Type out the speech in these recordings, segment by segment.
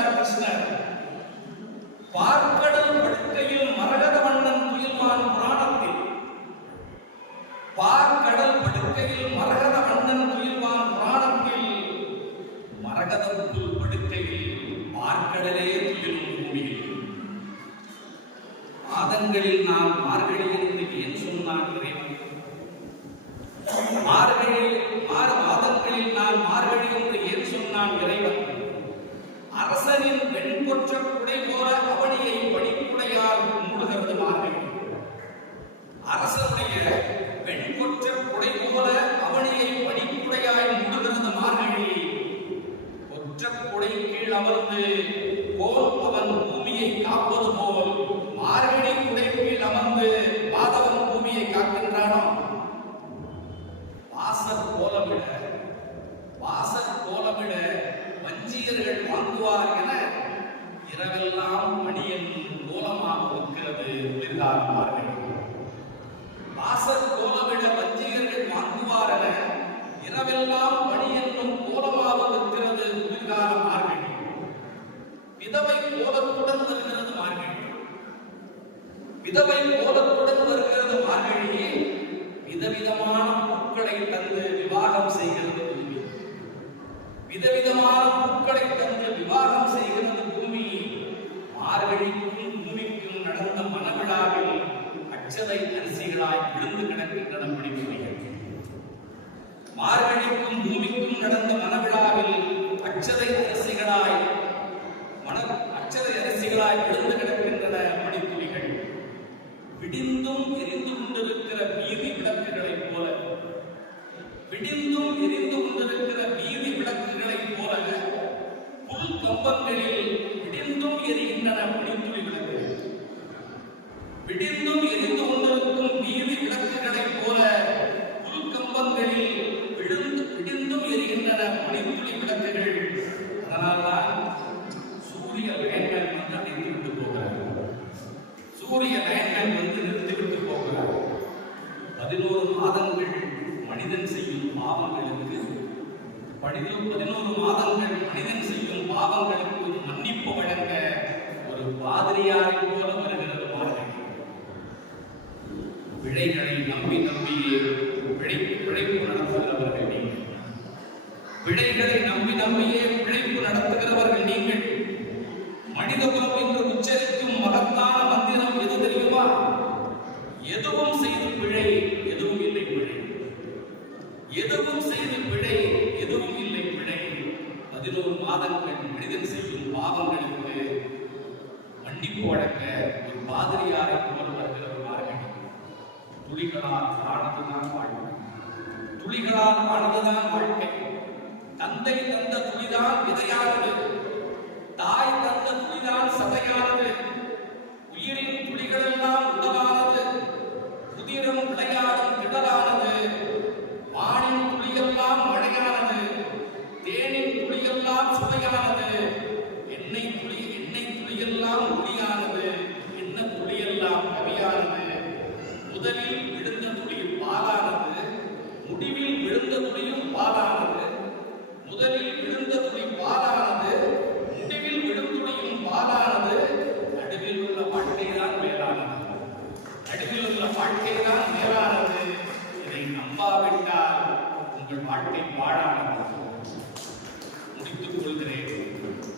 சொல்கிறார் கிருஷ்ணர் பார்க்கடல் படுக்கையில் மரகத வண்ணன் துயில்வான் புராணத்தில். பார்க்கடல் படுக்கையில் மரகத வண்ணன் துயில்வான் புராணத்தில். மரகதப்புல் படுக்கையில் பார்க்கடலே துயிலும் பூமியில் மாதங்களில் நாம் மார்கழி என்று ஏன் சொன்னான் கோலத்துடன் வருகிறது. மார்கழி விதவிதமான பூக்களை தந்து விவாகம் செய்கிறது பூமி. விதவிதமான பூக்களை தந்து விவாகம் செய்கிறது பூமி. மார்கழிக்கும் பூமிக்கும் நடந்த மனவிழாவில் அச்சதை அரிசிகளாய் விழுந்து கிடக்கின்றன பிடிமுறைகள் மார்கழிக்கும் பூமிக்கும் நடந்த மனவிழாவில் அச்சதை அரிசிகளாய் மன அச்சதை அரிசிகளாய் விழுந்து கிடக்கின்றன மணித்துளிகள் விடிந்தும் எரிந்து கொண்டிருக்கிற வீதி விளக்குகளைப் போல. விடிந்தும் எரிந்து கொண்டிருக்கிற வீதி விளக்குகளைப் போல புல் கம்பங்களில் விடிந்தும் எரிகின்றன மணித்துளி விளக்குகள். விடிந்தும் எரிந்து கொண்டிருக்கும் வீதி விளக்குகளைப் போல புல் கம்பங்களில் விழுந்து விடிந்தும் எரிகின்றன மணித்துளி விளக்குகள் அதனால்தான் சூரிய வேங்கல் வந்து நிறுத்திவிட்டு போகிறார் சூரிய வேங்கல் வந்து நிறுத்திவிட்டு போகிறார் பதினோரு மாதங்கள் மனிதன் செய்யும் பாவங்களுக்கு பதினோரு பதினோரு மாதங்கள் மனிதன் செய்யும் பாவங்களுக்கு மன்னிப்பு வழங்க ஒரு பாதிரியாரை போல வருகிறது மார்கழி பிழைகளை நம்பி நம்பியே பிழைப்பு பிழைப்பு நடத்துகிறவர்கள் நீங்கள். பிழைகளை நம்பி நம்பியே பிழைப்பு நடத்துகிறவர்கள் நீங்கள். மனித உறவின் யாரை போல துளிகளால் ஆனதுதான் வாழ்க்கை. துளிகளால் ஆனதுதான் வாழ்க்கை தந்தை தந்த துளிதான் விதையானது. தாய் தந்த துளிதான் சதையானது உங்கள் வாழ்க்கை பாழானது. முடித்துக் கொள்கிறேன்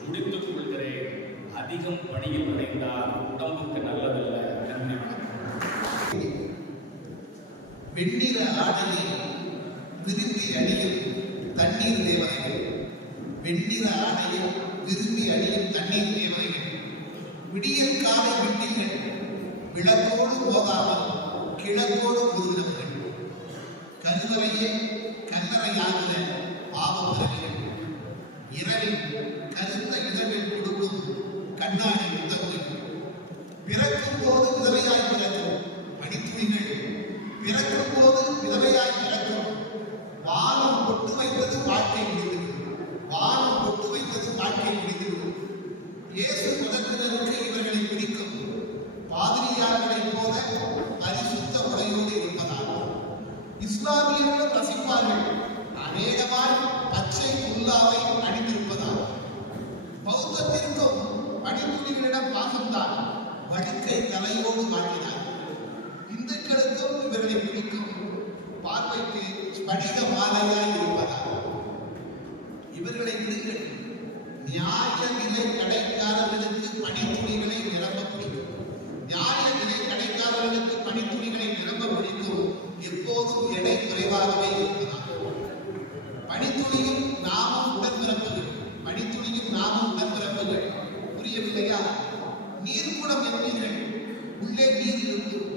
முடித்துக் கொள்கிறேன். அதிகம் பணியில் அடைந்தால் உடம்புக்கு நல்லதல்ல நன்றி வெண்ணிற ஆடலில் விரும்பி அணியும் தண்ணீர் தேவதைகள். வெண்ணிற ஆடையில் விரும்பி அணியும் தண்ணீர் தேவதைகள். விடியற் கால விட்டிகள் விளக்கோடு போகாமல் கிழக்கோடு முருகினவர்கள் கருவறையே கல்லறையாகிற பாவ பிறவிகள் இரவில் கருத்த இதழில் கொடுக்கும் கண்ணாடி பிறக்கும் போது விதவையாய் பிறக்கும். பிறக்கும் போது விதவையாய் பிறக்கும். வானம் பொட்டு வைத்தது வாழ்க்கை முடிந்துவிடும். வானம் கொட்டு வைத்தது வாழ்க்கை முடிந்துவிடும். இயேசு வடுக்கை தலையோடு காட்டினார் இந்துக்களுக்கும் இவர்களை பிடிக்கும் பார்வைக்கு ஸ்படிக மாலையாய் இருப்பதால். இவர்களை விடுங்கள். நியாய விலை கடைக்காரர்களுக்கு பணித்துறைகளை நிரம்ப பிடிக்கும் நியாய விலை கடைக்காரர்களுக்கு பணித்துணிகளை நிரம்ப பிடிக்கும் எப்போதும் எடை குறைவாகவே இருப்பதால் பணித்துணியும் நாமும் உடன்பிறப்புகள் பணித்துணியும் நாமும் உடன்பிறப்புகள் புரியவில்லையா நீர்க்குடம் என்பீர்கள் உள்ளே நீர் இருக்கும்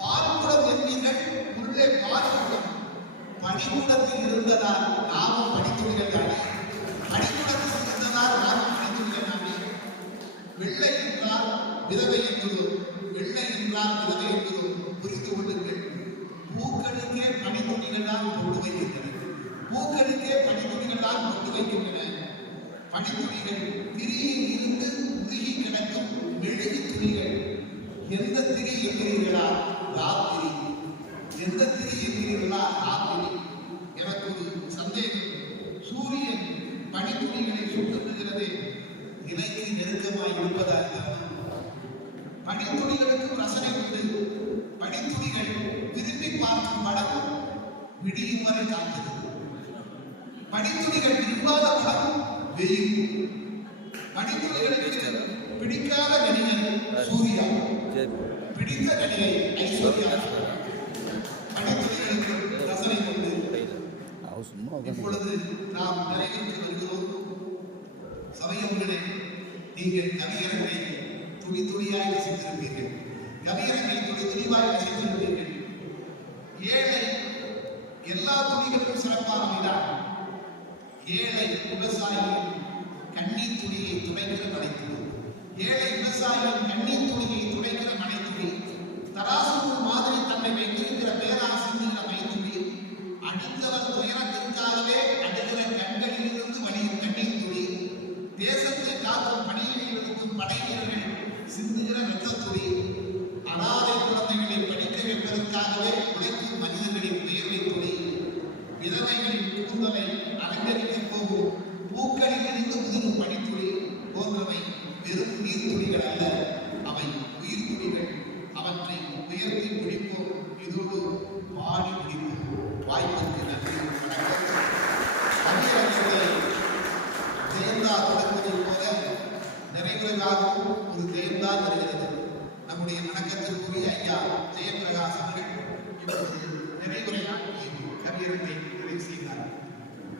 பால்குடம் என்பீர்கள் உள்ளே பால் இருக்கும் பணிக்கூடத்தில் இருந்ததால் நாமும் பணித்துணிகள் தானே பணிக்கூடத்தில் இருந்ததால் நாமும் பணித்துணிகள் தானே வெள்ளை என்றால் விதவை என்கிறோம் வெள்ளை என்றால் விதவை என்கிறோம் புரிந்து கொள்ளுங்கள். பூக்களுக்கே பணித்துணிகள் தான் போட்டு வைக்கின்றன பூக்களுக்கே பணித்துணிகள் தான் போட்டு வைக்கின்றன. பணித்துணிகள் திரியில் இருந்து உருகி கிடக்கும் மெழுகு துணிகள். எந்த திரி என்கிறீர்களா? ராத்திரி. எந்த திரி என்கிறீர்களா ராத்திரி எனக்கு ஒரு சந்தேகம் சூரியன் பனித்துணிகளை சுட்டுகிறது இலைக்கு நெருக்கமாய் இருப்பதால் தான் பனித்துணிகளுக்கும் ரசனை உண்டு பனித்துணிகள் விரும்பி பார்க்கும் படம் வரை காக்கிறது பனித்துணிகள் விரும்பாத படம் வெயில். பனித்துணிகளுக்கு பிடிக்காத நடிகர் சூர்யா. பிடித்த நடிகை ஐஸ்வர்யா. பனித்துணிகளுக்கு ரசனை சும்மா இப்பொழுது நாம் நிறைவேற்றி வருகிறோம். சமயங்களே நீங்கள் கவியரங்கை துளி துளியாய் ரசித்திருப்பீர்கள் கவியரங்கை துளி துளிவாய் ரசித்திருப்பீர்கள் ஏழை எல்லா துணிகளும் சிறப்பானவைதான் ஏழை விவசாயியின் கண்ணீர் துணியை துடைக்கிற மனைத்துளி ஏழை விவசாயியின் கண்ணீர் துணியை துடைக்கிற மனைத்துளி தராசு மாதிரி தன்னை வைத்திருக்கிற பேராசிரியர் அமைத்து அடுத்தவர் துயரத்திற்காகவே அடுகிற கண்களிலிருந்து வழியும் கண்ணீர் துணி. தேசத்தை காக்கும் பணியில் இருக்கும் படை வீரர்கள் சிந்துகிற ரத்தத் அனாதை குழந்தைகளை படிக்க வைப்பதற்காகவே உழைக்கும் மனிதர்களின் விதவைகளின் கூந்தலை அலங்கரித்து போகும் பூக்களில் இருந்து உதிரும் பனித்துளி போன்றவை வெறும் நீர்த்துளிகள் அல்ல அவை உயிர் துளிகள். அவற்றை உயர்த்தி பிடிப்போம் இதோடு பாடி பிடிப்போம் வாய்ப்புக்கு நன்றி. வணக்கம். தமிழகத்தை ஜெயந்தா தொடங்குவதைப் போல நிறைவுறவாகவும் ஒரு ஜெயந்தா வருகிறது. நம்முடைய வணக்கத்திற்குரிய ஐயா ஜெயபிரகாஷ் அவர்கள் இப்பொழுது நிறைவுரையாற்றி கவியரங்கை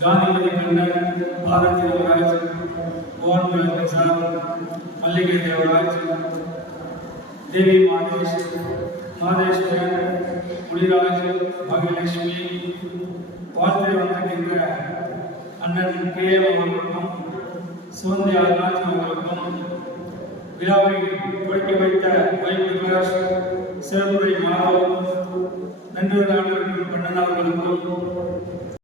காந்திமதி கண்ணன் பாரதி தேவராஜ் மோகன் பிரசாத் மல்லிகை தேவராஜ் தேவி மாதேஷ் மாதேஸ்வரன் முனிராஜ் மகலட்சுமி வாழ்த்தை வந்திருக்கின்ற அண்ணன் கே எம் அவர்களுக்கும் சுவந்தி அருணாஜ் அவர்களுக்கும் விழாவை கொடுக்க வைத்த வை பிரகாஷ் சிறப்புரை மாதவ் நன்றி நாடுகளுக்கும் கண்ணன் அவர்களுக்கும்